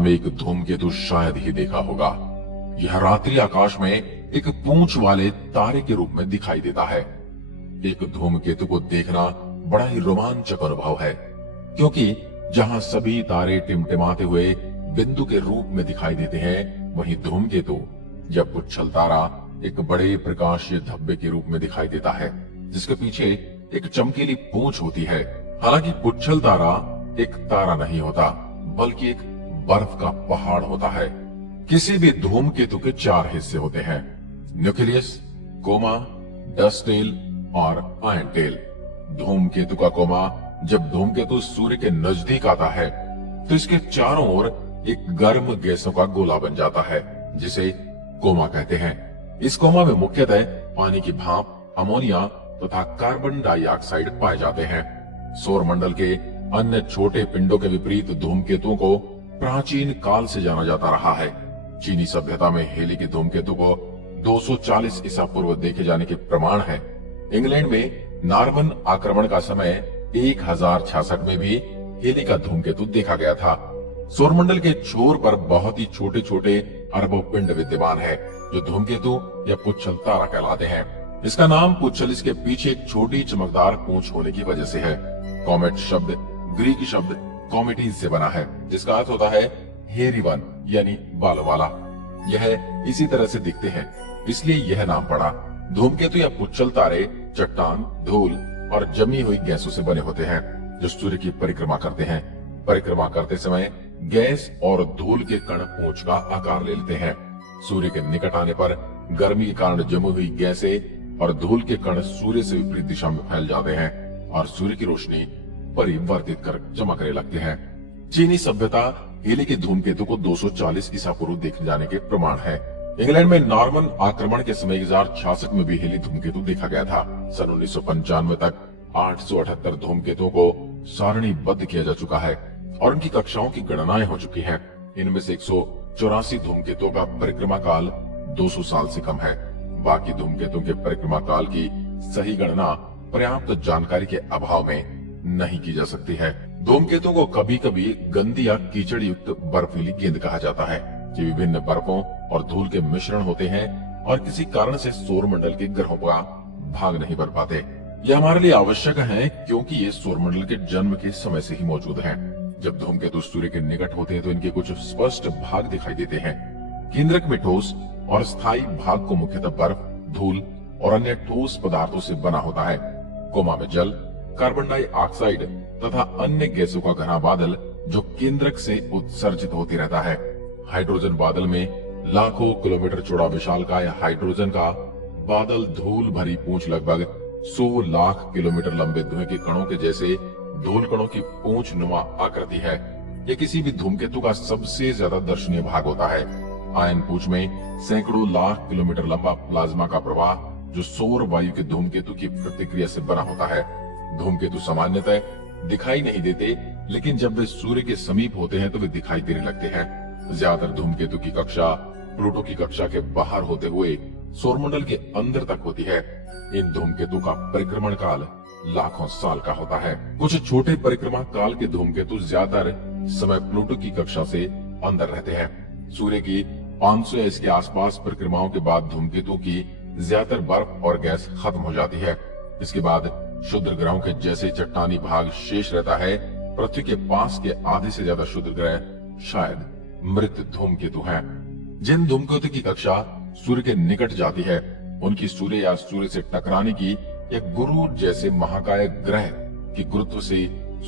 में एक धूमकेतु शायद ही देखा होगा। यह रात्रि आकाश में एक पूंछ वाले तारे के रूप में दिखाई देता है। एक धूमकेतु को देखना बड़ा ही रोमांचक अनुभव है, क्योंकि जहां सभी तारे टिमटिमाते हुए बिंदु के रूप में दिखाई देते हैं, वहीं धूमकेतु या पुच्छल तारा एक बड़े प्रकाशीय धब्बे के रूप में दिखाई देता है, जिसके पीछे एक चमकीली पूंछ होती है। हालांकि पुच्छल तारा एक तारा नहीं होता, बल्कि एक बर्फ का पहाड़ होता है। किसी भी धूमकेतु के 4 हिस्से होते हैं: न्यूक्लियस, कोमा, डस्ट टेल और आयन टेल। धूमकेतु का कोमा जब धूमकेतु सूर्य के नजदीक आता है तो इसके चारों ओर एक गर्म गैसों का गोला बन जाता है, जिसे कोमा कहते हैं। इस कोमा में मुख्यतः पानी की भाप, अमोनिया तथा कार्बन डाइऑक्साइड पाए जाते हैं। सौर मंडल के अन्य छोटे पिंडों के विपरीत धूमकेतुओं को प्राचीन काल से जाना जाता रहा है। चीनी सभ्यता में हेली के धूमकेतु को 240 ईसा पूर्व देखे जाने के प्रमाण है। इंग्लैंड में नार्मन आक्रमण का समय 1066 में भी हेली का धूमकेतु देखा गया था। सौरमंडल के छोर पर बहुत ही छोटे छोटे अरबों पिंड विद्यमान है, जो धूमकेतु या पुच्छल तारा कहलाते हैं। इसका नाम पुच्छल इसके पीछे एक छोटी चमकदार पूंछ होने की वजह से है। कॉमेट शब्द ग्रीक शब्द कॉमेटीज से बना है, जिसका अर्थ होता है हेरी वन, यानी बालों वाला। यह इसी तरह से दिखते हैं, इसलिए यह नाम पड़ा। धूमकेतु या पुच्छल तारे चट्टान, धूल और जमी हुई गैसों से बने होते हैं, जो सूर्य की परिक्रमा करते हैं। परिक्रमा करते समय गैस और धूल के कण पूंछ का आकार ले लेते हैं। सूर्य के निकट आने पर गर्मी के कारण जमी हुई गैसें और धूल के कण सूर्य से विपरीत दिशा में फैल जाते हैं और सूर्य की रोशनी परिवर्तित कर चमकने लगते हैं। चीनी सभ्यता हेली के धूमकेतु को 240 ईसा पूर्व देखे जाने के प्रमाण है। इंग्लैंड में नॉर्मन आक्रमण के समय 1066 में भी हेली धूमकेतु देखा गया था। सन 1995 तक 878 धूमकेतुओं को सारणीबद्ध किया जा चुका है और उनकी कक्षाओं की गणनाएं हो चुकी हैं। इनमें से 184 धूमकेतुओं का परिक्रमा काल 200 साल से कम है। बाकी धूमकेतुओं के परिक्रमा काल की सही गणना पर्याप्त जानकारी के अभाव में नहीं की जा सकती है। धूमकेतुओं को कभी कभी गंदी या कीचड़ युक्त बर्फीली गेंद कहा जाता है। ये विभिन्न बर्फों और धूल के मिश्रण होते हैं और किसी कारण से सौर मंडल के ग्रहों का भाग नहीं बन पाते। यह हमारे लिए आवश्यक है, क्योंकि ये सौर मंडल के जन्म के समय से ही मौजूद हैं। जब धूमकेतु सूर्य के निकट होते हैं तो इनके कुछ स्पष्ट भाग दिखाई देते हैं। केंद्रक में ठोस और स्थायी भाग को मुख्यतः बर्फ, धूल और अन्य ठोस पदार्थों से बना होता है। कोमा में जल, कार्बन डाइऑक्साइड तथा अन्य गैसों का घना बादल जो केंद्रक से उत्सर्जित होती रहता है। हाइड्रोजन बादल में लाखों किलोमीटर चौड़ा विशालकाय हाइड्रोजन का बादल धूल भरी पूंछ लगभग 100 लाख किलोमीटर लंबे धुएं के कणों के जैसे धूल कणों की पूंछ नुमा आकृति है। यह किसी भी धूमकेतु का सबसे ज्यादा दर्शनीय भाग होता है। आयन पूंछ में सैकड़ों लाख किलोमीटर लंबा प्लाज्मा का प्रवाह, जो सौर वायु के धूमकेतु की प्रतिक्रिया से बना होता है। धूमकेतु सामान्यतः दिखाई नहीं देते, लेकिन जब वे सूर्य के समीप होते हैं तो वे दिखाई देने लगते हैं। ज्यादातर धूमकेतु की कक्षा प्लूटो की कक्षा के बाहर होते हुए सौरमंडल के अंदर तक होती है। इन धूमकेतु का परिक्रमण काल लाखों साल का होता है। कुछ छोटे परिक्रमा काल के धूमकेतु ज्यादातर समय प्लूटो की कक्षा से अंदर रहते हैं। सूर्य की 500 या इसके आसपास परिक्रमाओं के बाद धूमकेतु की ज्यादातर बर्फ और गैस खत्म हो जाती है। इसके बाद शुद्ध ग्रहों के जैसे चट्टानी भाग शेष रहता है। पृथ्वी के पास के आधे से ज्यादा शुद्ध ग्रह शायद मृत धूमकेतु हैं। जिन धूमकेतु की कक्षा सूर्य के निकट जाती है, उनकी सूर्य या सूर्य से टकराने की या गुरु जैसे महाकाय ग्रह की गुरुत्व से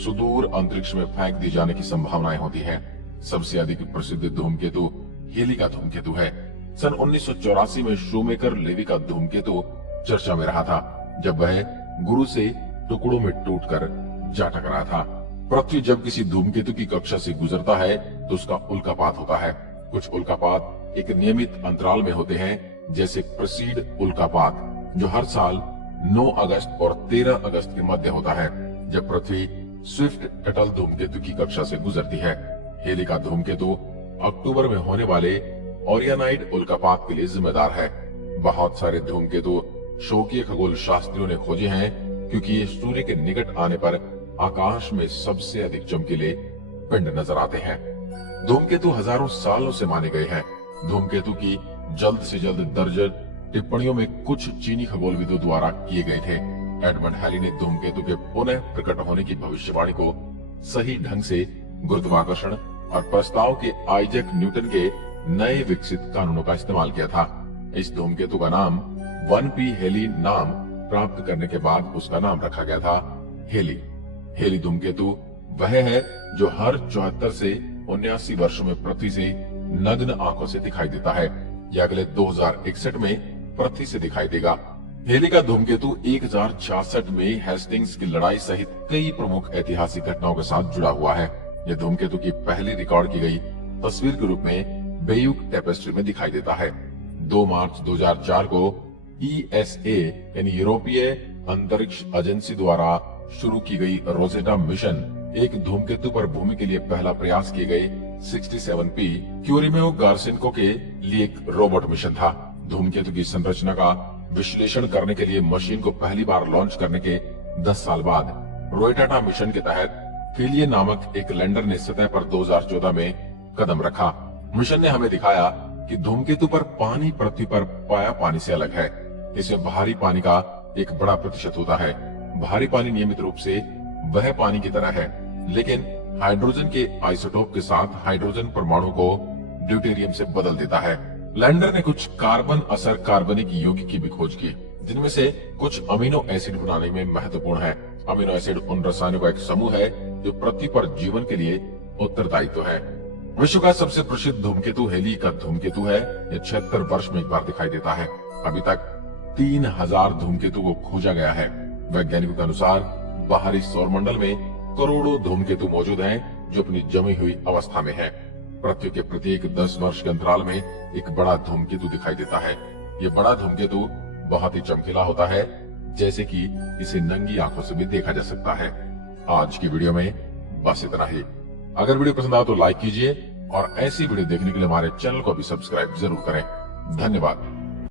सुदूर अंतरिक्ष में फेंक दी जाने की संभावनाएं होती हैं। सबसे अधिक प्रसिद्ध धूमकेतु हेली का धूमकेतु है। सन 1984 में शूमेकर लेवी का धूमकेतु चर्चा में रहा था, जब वह गुरु से टुकड़ों में टूटकर जा टकरा था। पृथ्वी जब किसी धूमकेतु की कक्षा से गुजरता है तो उसका उल्कापात होता है। कुछ उल्कापात एक नियमित अंतराल में होते हैं, जैसे प्रसीड उल्कापात, जो हर साल 9 अगस्त और 13 अगस्त के मध्य होता है, जब पृथ्वी स्विफ्ट टटल धूमकेतु की कक्षा से गुजरती है। हेली का धूमकेतु अक्टूबर में होने वाले ओरियनाइड उल्कापात के लिए जिम्मेदार है। बहुत सारे धूमकेतु शौकीय खगोल शास्त्रियों ने खोजे हैं, क्योंकि ये सूर्य के निकट आने पर आकाश में सबसे अधिक चमकीले पिंड नजर आते हैं। धूमकेतु हजारों सालों से माने गए हैं। धूमकेतु की जल्द से जल्द दर्ज टिप्पणियों में कुछ चीनी खगोलविदों द्वारा किए गए थे। एडमंड हैली ने धूमकेतु के पुनः प्रकट होने की भविष्यवाणी को सही ढंग से गुरुत्वाकर्षण और प्रस्ताव के आइजैक न्यूटन के नए विकसित कानूनों का इस्तेमाल किया था। इस धूमकेतु का नाम 1P हेली नाम प्राप्त करने के बाद उसका नाम रखा गया था हेली। हेली धूमकेतु वह है जो हर 74 से 79 वर्षों में पृथ्वी से नग्न आंखों से दिखाई देता है। यह अगले 2061 में पृथ्वी से दिखाई देगा। हेली का धूमकेतु 1066 में हेस्टिंग्स की लड़ाई सहित कई प्रमुख ऐतिहासिक घटनाओं के साथ जुड़ा हुआ है। यह धूमकेतु की पहली रिकॉर्ड की गई तस्वीर के रूप में बेयुक टेपेस्ट्री में दिखाई देता है। 2 मार्च 2004 को ESA यानी यूरोपीय अंतरिक्ष एजेंसी द्वारा शुरू की गई रोजेटा मिशन एक धूमकेतु पर भूमि के लिए पहला प्रयास किए गए 67P क्यूरिमेओ गार्सिनको के लिए एक रोबोट मिशन था। धूमकेतु की संरचना का विश्लेषण करने के लिए मशीन को पहली बार लॉन्च करने के 10 साल बाद रोएटाटा मिशन के तहत फिलिए नामक एक लैंडर ने सतह पर 2014 में कदम रखा। मिशन ने हमें दिखाया कि धूमकेतु पर पानी पृथ्वी पर पाया पानी से अलग है। इसमें भारी पानी का एक बड़ा प्रतिशत होता है। भारी पानी नियमित रूप से वह पानी की तरह है, लेकिन हाइड्रोजन के आइसोटोप के साथ हाइड्रोजन परमाणु को ड्यूटेरियम से बदल देता है। लैंडर ने कुछ कार्बन असर कार्बनिक यौगिक की भी खोज की, जिनमें से कुछ अमीनो एसिड बनाने में महत्वपूर्ण है। अमीनो एसिड उन रसायनों का एक समूह है जो पृथ्वी पर जीवन के लिए उत्तरदायित्व है। विश्व का सबसे प्रसिद्ध धूमकेतु हेली का धूमकेतु है। यह 76 वर्ष में एक बार दिखाई देता है। अभी तक 3000 धूमकेतु को खोजा गया है। वैज्ञानिकों के अनुसार बाहरी सौरमंडल में करोड़ों धूमकेतु मौजूद हैं जो अपनी जमी हुई अवस्था में है। पृथ्वी के प्रत्येक 10 वर्ष के अंतराल में एक बड़ा धूमकेतु दिखाई देता है। ये बड़ा धूमकेतु बहुत ही चमकीला होता है, जैसे कि इसे नंगी आंखों से भी देखा जा सकता है। आज की वीडियो में बस इतना ही। अगर वीडियो पसंद आए तो लाइक कीजिए और ऐसी वीडियो देखने के लिए हमारे चैनल को भी सब्सक्राइब जरूर करें। धन्यवाद।